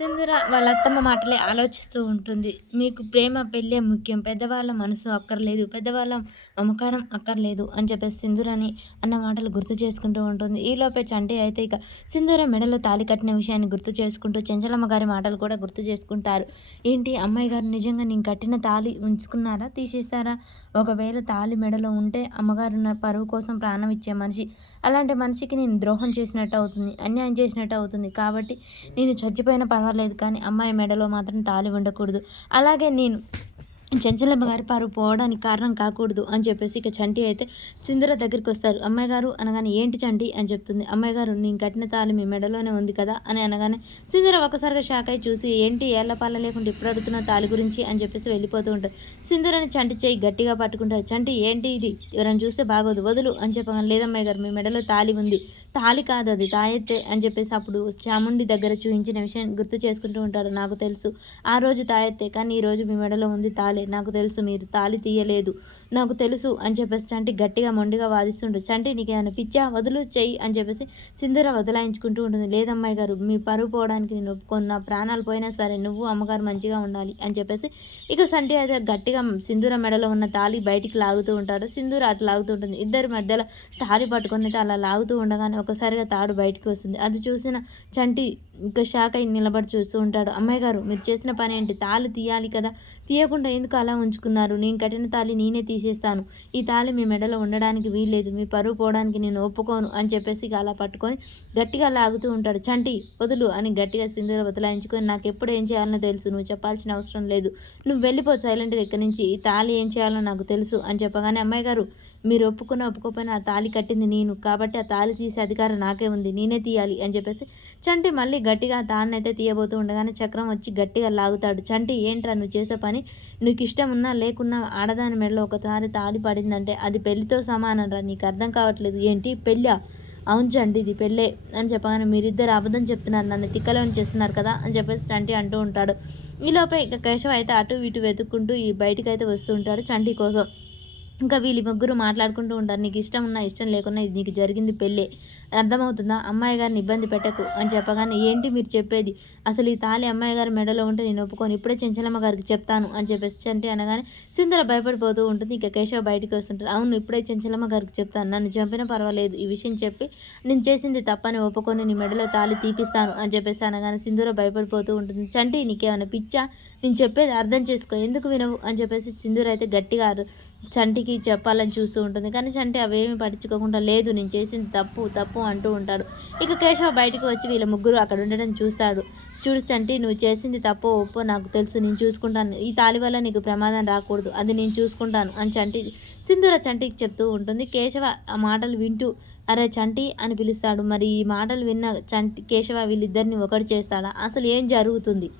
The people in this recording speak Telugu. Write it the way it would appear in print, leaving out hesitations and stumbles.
సింధూర వాళ్ళ అత్తమ్మ మాటలే ఆలోచిస్తూ ఉంటుంది. మీకు ప్రేమ పెళ్ళే ముఖ్యం. పెద్దవాళ్ళ మనసు అక్కర్లేదు. పెద్దవాళ్ళ మమకారం అక్కర్లేదు అని చెప్పేసి సింధూరని అన్న మాటలు గుర్తు చేసుకుంటూ ఉంటుంది. ఈలోపే చంటి అయితే ఇక సింధూర మెడలో తాళి కట్టిన విషయాన్ని గుర్తు చేసుకుంటూ చెంచలమ్మ గారి మాటలు కూడా గుర్తు చేసుకుంటారు. ఏంటి అమ్మాయి గారు నిజంగా నేను కట్టిన తాళి ఉంచుకున్నారా? తీసేస్తారా? ఒకవేళ తాళి మెడలో ఉంటే అమ్మగారు నా పరువు కోసం ప్రాణం ఇచ్చే మనిషి. అలాంటి మనిషికి నేను ద్రోహం చేసినట్టు అవుతుంది. అన్యాయం చేసినట్టు అవుతుంది. కాబట్టి నేను చచ్చిపోయినా పర్వాలేదు కానీ అమ్మాయి మెడలో మాత్రం తాళి ఉండకూడదు. అలాగే నేను చెంచలమ్మ గారి పరువు పోవడానికి కారణం కాకూడదు అని చెప్పేసి ఇక చంటి అయితే సింధూర దగ్గరికి వస్తారు. అమ్మాయి గారు అనగానే ఏంటి చంటి అని చెప్తుంది. అమ్మాయి గారు నేను కట్టిన తాళి మీ మెడలోనే ఉంది కదా అని అనగానే సింధూర ఒకసారిగా షాక్ అయి చూసి ఏంటి ఏళ్లపాల లేకుండా ఇప్పుడు అడుగుతున్న తాళి గురించి అని చెప్పేసి వెళ్ళిపోతూ ఉంటారు. సింధూరని చంటి చేయి గట్టిగా పట్టుకుంటారు. చంటి ఏంటి ఇది ఎవరైనా చూస్తే బాగోదు వదులు అని చెప్పగానే లేదమ్మాయి గారు మీ మెడలో తాళి ఉంది. తాళి కాదు అది తాయెత్తే అని చెప్పేసి అప్పుడు చాముండి దగ్గర చూపించిన విషయం గుర్తు చేసుకుంటూ ఉంటాడు. నాకు తెలుసు ఆ రోజు తాయెత్తే కానీ ఈ రోజు మీ మెడలో ఉంది తాళి నాకు తెలుసు మీరు తాళి తీయలేదు నాకు తెలుసు అని చెప్పేసి చంటి గట్టిగా మొండిగా వాదిస్తుండు. చంటి నీకేమైనా పిచ్చా వదులు చెయ్యి అని చెప్పేసి సింధూర వదలాయించుకుంటూ ఉంటుంది. లేదమ్మాయి గారు మీ పరువు పోవడానికి నేను ఒప్పుకోను. నా ప్రాణాలు పోయినా సరే నువ్వు అమ్మగారు మంచిగా ఉండాలి అని చెప్పేసి ఇక సంటి అయితే గట్టిగా సింధూర మెడలో ఉన్న తాళి బయటికి లాగుతూ ఉంటారు. సింధూర అటు లాగుతూ ఉంటుంది. ఇద్దరి మధ్యలో తాళి పట్టుకొని అయితే అలా లాగుతూ ఉండగానే ఒకసారిగా తాడు బయటికి వస్తుంది. అది చూసిన చంటి ఇంకా షాక్ అయి నిలబడి చూస్తూ ఉంటాడు. అమ్మాయి గారు మీరు చేసిన పని ఏంటి? తాళి తీయాలి కదా తీయకుండా ఎందుకు అలా ఉంచుకున్నారు? నేను కట్టిన తాళి నేనే తీసేస్తాను. ఈ తాళి మీ మెడలో ఉండడానికి వీల్లేదు. మీ పరువు పోవడానికి నేను ఒప్పుకోను అని చెప్పేసి ఇక అలా పట్టుకొని గట్టిగా లాగుతూ ఉంటాడు. చంటి వదులు అని గట్టిగా సింధూర వదలాయించుకొని నాకు ఎప్పుడు ఏం చేయాలనో తెలుసు. నువ్వు చెప్పాల్సిన అవసరం లేదు. నువ్వు వెళ్ళిపో సైలెంట్గా ఇక్కడి నుంచి. ఈ తాళి ఏం చేయాలో నాకు తెలుసు అని చెప్పగానే అమ్మాయి గారు మీరు ఒప్పుకోకపోయినా ఆ తాళి కట్టింది నేను కాబట్టి ఆ తాళి తీసే అధికారం నాకే ఉంది. నేనే తీయాలి అని చెప్పేసి చంటి మళ్ళీ గట్టిగా తాడినైతే తీయబోతూ ఉండగానే చక్రం వచ్చి గట్టిగా లాగుతాడు. చంటి ఏంట్రా నువ్వు చేసే పని? నీకు ఇష్టం ఉన్నా లేకున్నా ఆడదాని మెడలో ఒకసారి తాళి పడిందంటే అది పెళ్లితో సమానం రా. నీకు అర్థం కావట్లేదు. ఏంటి పెళ్ళా? అవును చంటి ఇది పెళ్ళే అని చెప్పగానే మీరిద్దరు అబద్ధం చెప్తున్నారు నన్ను తిక్కలోని చేస్తున్నారు కదా అని చెప్పేసి చంటి అంటూ ఉంటాడు. ఈలోపే ఇక కేశవ్ అయితే అటు ఇటు వెతుక్కుంటూ ఈ బయటకైతే వస్తూ ఉంటాడు చంటి కోసం. ఇంకా వీళ్ళు ముగ్గురు మాట్లాడుకుంటూ ఉంటారు. నీకు ఇష్టం ఉన్నా ఇష్టం లేకున్నా ఇది నీకు జరిగింది పెళ్ళే అర్థమవుతుందా? అమ్మాయి గారిని ఇబ్బంది పెట్టకు అని చెప్పగానే ఏంటి మీరు చెప్పేది? అసలు ఈ తాళి అమ్మాయి గారి మెడలో ఉంటే నేను ఒప్పుకొని ఇప్పుడే చెంచలమ్మ గారికి చెప్తాను అని చెప్పేసి చంటి అనగానే సింధూర భయపడిపోతూ ఉంటుంది. ఇక కేశవ్ బయటికి వస్తుంటారు. అవును ఇప్పుడే చెంచలమ్మ గారికి చెప్తాను. నన్ను చంపినా పర్వాలేదు ఈ విషయం చెప్పి నేను చేసింది తప్పని ఒప్పుకొని నీ మెడలో తాళి తీపిస్తాను అని చెప్పేసి అనగానే సింధూర భయపడిపోతూ ఉంటుంది. చంటి నీకేమైనా పిచ్చా? నేను చెప్పేది అర్థం చేసుకో ఎందుకు వినవు అని చెప్పేసి సింధూర అయితే గట్టిగా చంటికి చెప్పాలని చూస్తూ ఉంటుంది. కానీ చంటి అవేమి పట్టించుకోకుండా లేదు నేను చేసింది తప్పు తప్పు అంటూ ఉంటాడు. ఇక కేశవ బయటకు వచ్చి వీళ్ళ ముగ్గురు అక్కడ ఉండడం చూస్తాడు. చూడు చంటి నువ్వు చేసింది తప్పో ఒప్పో నాకు తెలుసు నేను చూసుకుంటాను. ఈ తాళి వల్ల నీకు ప్రమాదం రాకూడదు అది నేను చూసుకుంటాను అని సింధూర చంటికి చెప్తూ ఉంటుంది. కేశవ ఆ మాటలు వింటూ అరే చంటి అని పిలుస్తాడు. మరి ఈ మాటలు విన్న కేశవ వీళ్ళిద్దరిని ఒకటి చేస్తాడా? అసలు ఏం జరుగుతుంది?